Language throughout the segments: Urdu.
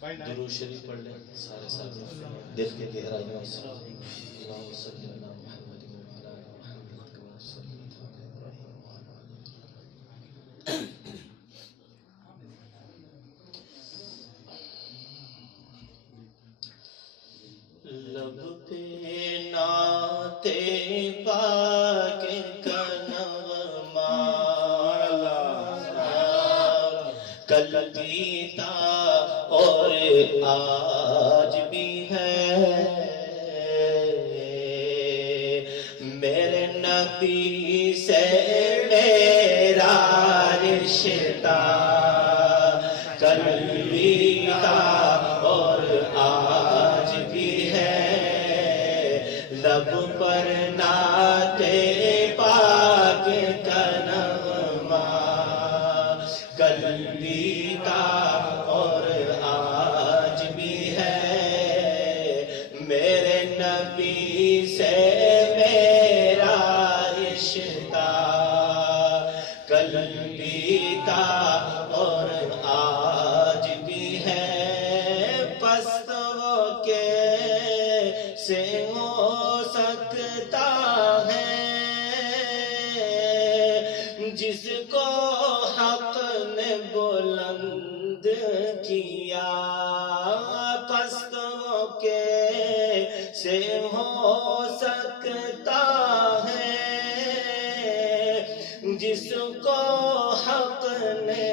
درود شریف پڑھ لیں سارے ساتھ دل کے گہرائیوں سے اللہم صلی علی محمد وعلی آل محمد کما صلیت علی ابراہیم وعلی آل لب پہ نعت پاک کا نغمہ کل بھی تھا اور آج بھی ہے، میرے نبی سے میرا رشتہ کل بھی تھا اور آج بھی ہے، لب پر نعت پاک کا نغمہ کل بھی تھا اور آج بھی ہے، میرے نبی سے میرا رشتہ کل بھی تھا اور آج بھی ہے، پست وہ کیسے ہو سکتا ہے جس کو حق نے بلند کیا، پست وہ کیسے ہو سکتا ہے جس کو حق نے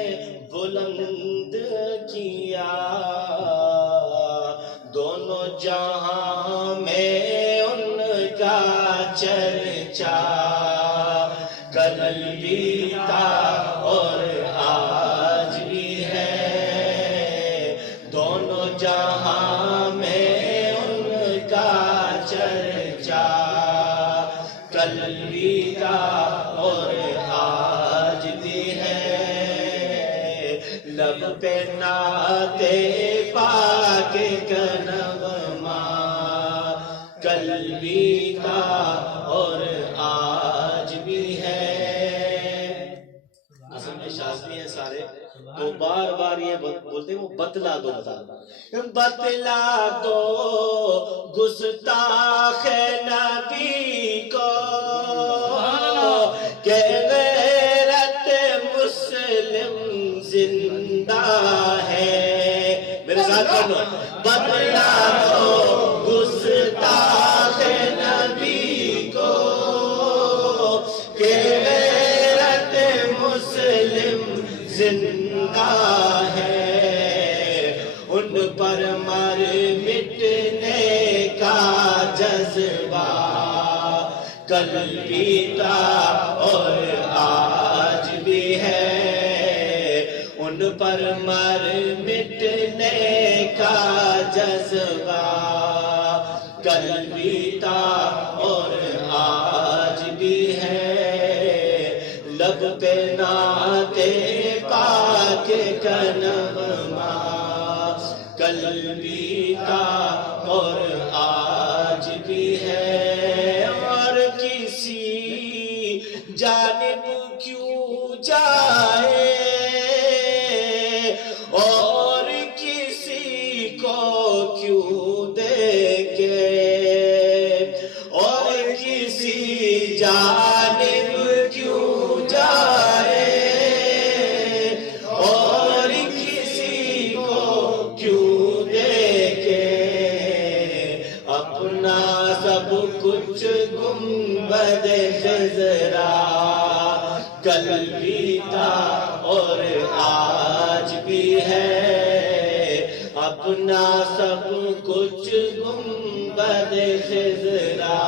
بلند کیا، دونوں جہاں میں ان کا چرچا کل بھی تھا اور آج بھی ہے، دونوں جہاں میں ان کا چرچا کل بھی تھا اور آج بھی ہے، لب پہ نعت پاک کا نغمہ کل بھی تھا اور آج بھی ہے۔ اصل میں شاذلی ہیں سارے تو بار بار یہ بولتے ہیں وہ بتلا دو بتلا دو گستاخ نبی کو کہ غیرت مسلم زندہ ہے، میرے ساتھ پڑھو بتلا دو گستاخ نبی کو کہ غیرت مسلم زندہ ہے، ان پر مر مٹنے کا جذبہ کل بھی تھا اور آج بھی ہے، ان پر مر مٹنے کا جذبہ کل بھی تھا اور آج بھی ہے، لب پہ نعت پاک کا نغمہ کل بھی تھا اور آج بھی ہے، اور کسی جانب کیوں جائے اور کسی کو کیوں دیکھے، اور کسی جانب کیوں جائے اور کسی کو کیوں دیکھے، اپنا سب کچھ گنبد خضرا کل بھی تھا اور آج بھی ہے، اپنا سب کچھ گنبد خضرا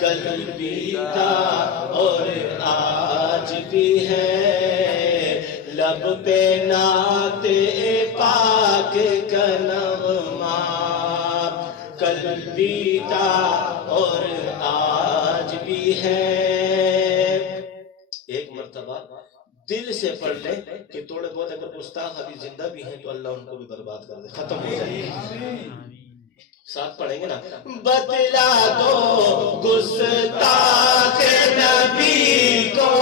کل بھی تھا اور آج بھی ہے، لب پہ نعت پاک کا نغمہ کل بھی تھا اور آج بھی ہے۔ ایک مرتبہ دل سے پڑھ لیں کہ تھوڑے بہت اگر گستاخ ابھی زندہ بھی ہیں تو اللہ ان کو بھی برباد کر دے، ختم ہو جائے۔ ساتھ پڑھیں گے نا، بتلا دو گستاخ نبی کو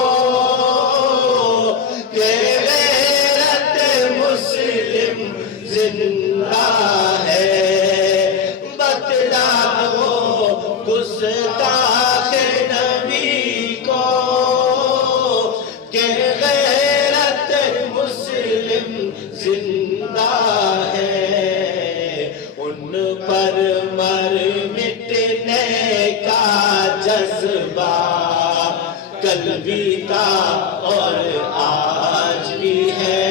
کہ غیرت مسلم زندہ زندہ ہے، ان پر مر مٹنے کا جذبہ کل بھی تھا اور آج بھی ہے،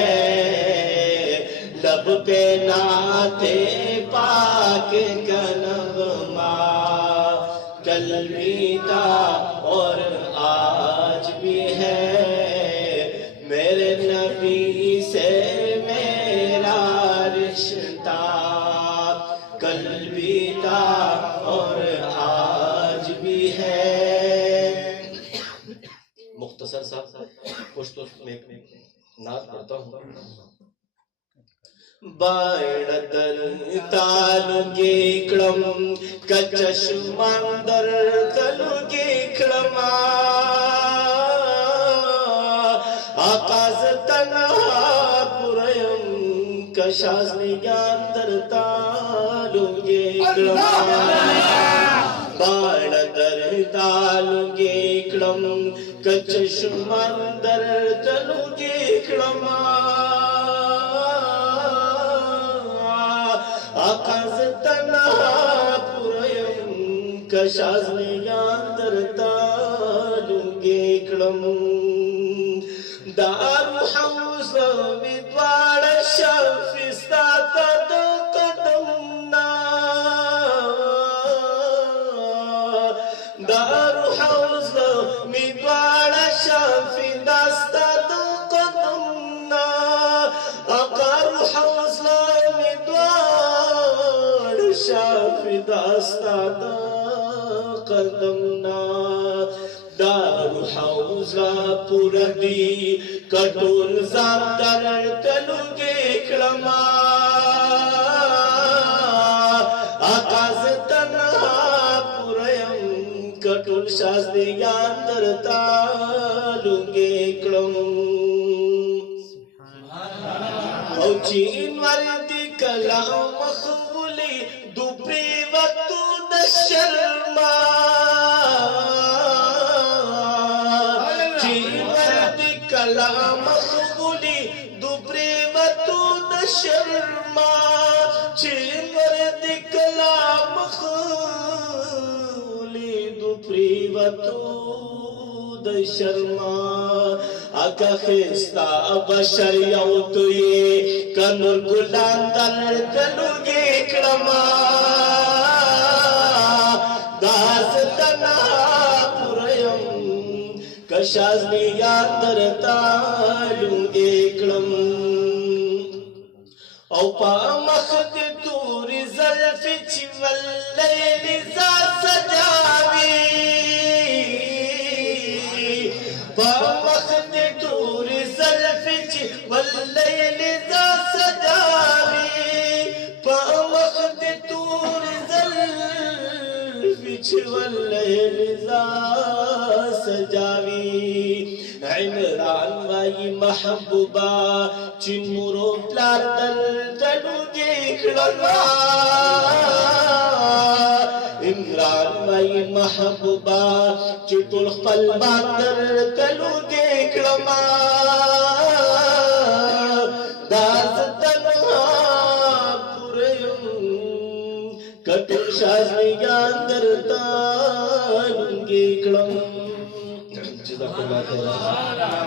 لب پہ نعت پاک کا نغمہ کل بھی تھا اور آج بھی ہے، میرے نبی سے میرا رشتہ کل بھی تھا اور آج بھی ہے۔ مختصر سا کچھ تو میں نعت پڑھتا ہوں۔ باڑدر تالگی کڑم کچشماندر تلگی کڑما آقاز تنہا پریم کشازنیاندر تالگی کڑما باڑدر تالگی کڑم کچشماندر تلگی کڑما آقاز تنہا پریم کشازنیاندر تالگی کڑم دارو حوزہ بدوار شفستاتا دو قدمنا دارو حوزہ بدوار شفستاتا دو قدمنا اقارو حوزہ بدوار شفستاتا قدمنا دارو حوزہ پردی کٹول زاندر تلگی کڑما آقاز تنہا پریم کٹول شازدیاندر تالگی کڑم او چین وردی کلام مخبولی دوبری وقتو دشرما کلام مخبولی دوبری وطو دشرما چین ورد کلام مخبولی دوبری وطو دشرما آقا خستا بشر یو توی کنور گلان در تلگی کڑما داز تنہا پریم کشازنیاندر تالگی کڑم او پا مخد تور زلفی چی واللیل زا سجاوی پا مخد تور زلفی چی واللیل زا سجاوی پا مخد تور زلفی چی واللیل زا سجاوی عمران وائی محبوبہ چن مرو پلار دل تلگی کڑما عمران وائی محبوبہ چطول خپل باندر تلگی کڑما داز تنہا پریم کٹول شازنیاندر تالگی کڑم جزاک اللہ خیر